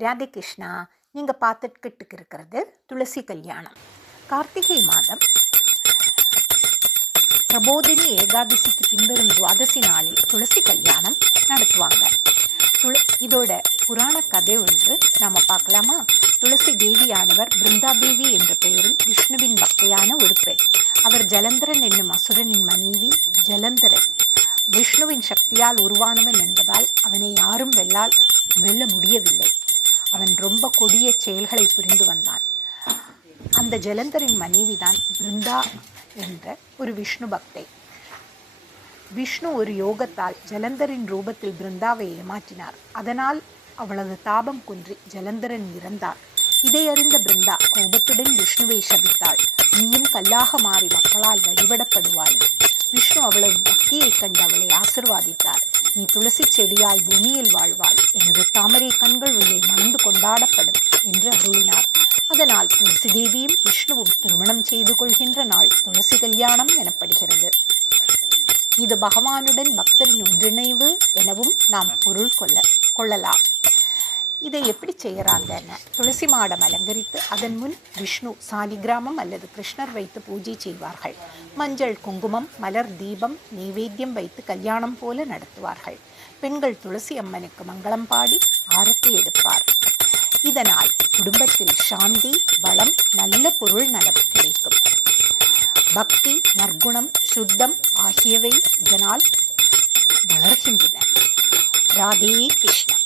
ராதே கிருஷ்ணா. நீங்கள் பார்த்துக்கிட்டு இருக்கிறது துளசி கல்யாணம். கார்த்திகை மாதம் பிரபோதினி ஏகாதசிக்கு பின்வரும் துவாதசி நாளில் துளசி கல்யாணம் நடத்துவாங்க. இதோட புராண கதை ஒன்று நாம் பார்க்கலாமா? துளசி தேவியானவர் பிருந்தாதேவி என்ற பெயரில் விஷ்ணுவின் பக்தையான ஒரு பெண். அவர் ஜலந்தரன் என்னும் அசுரனின் மனைவி. ஜலந்தரன் விஷ்ணுவின் சக்தியால் உருவானவன் என்பதால் அவனை யாரும் வெல்ல முடியவில்லை. அவன் ரொம்ப கொடிய செயல்களை புரிந்து வந்தான். அந்த ஜலந்தரின் மனைவிதான் பிருந்தா என்ற ஒரு விஷ்ணு பக்தை. விஷ்ணு ஒரு யோகத்தால் ஜலந்தரின் ரூபத்தில் பிருந்தாவை ஏமாற்றினார். அதனால் அவளது தாபம் குன்றி ஜலந்தரன் இறந்தார். இதை அறிந்த பிருந்தா கோபத்துடன் விஷ்ணுவை சபித்தாள். நீயும் கல்லாக மாறி மக்களால் வழிபடப்படுவாய். விஷ்ணு அவளது பக்தியை கண்டு அவளை ஆசிர்வாதித்தார். நீ துளசி செடியாய் பூமியில் வாழ்வாய். எனது தாமரை கண்கள் உன்னை மணந்து கொண்டாடப்படும் என்று அருளினார். அதனால் துளசி தேவியும் விஷ்ணுவும் திருமணம் செய்து கொள்கின்ற நாள் துளசி கல்யாணம் எனப்படுகிறது. இது பகவானுடன் பக்தரின் ஒன்றிணைவு எனவும் நாம் பொருள் கொள்ளலாம். இதை எப்படி செய்யறாங்கன்னு, துளசி மாடம் அலங்கரித்து அதன் முன் விஷ்ணு சாலிகிராமம் அல்லது கிருஷ்ணர் வைத்து பூஜை செய்வார்கள். மஞ்சள், குங்குமம், மலர், தீபம், நைவேத்தியம் வைத்து கல்யாணம் போல நடத்துவார்கள். பெண்கள் துளசி அம்மனுக்கு மங்களம் பாடி ஆரத்தி எடுப்பார். இதனால் குடும்பத்தில் சாந்தி, வளம், நல்ல பொருள் நலம் கிடைக்கும். பக்தி, நற்குணம், சுத்தம் ஆகியவை இதனால் வளர்கின்றன. ராதே கிருஷ்ணா.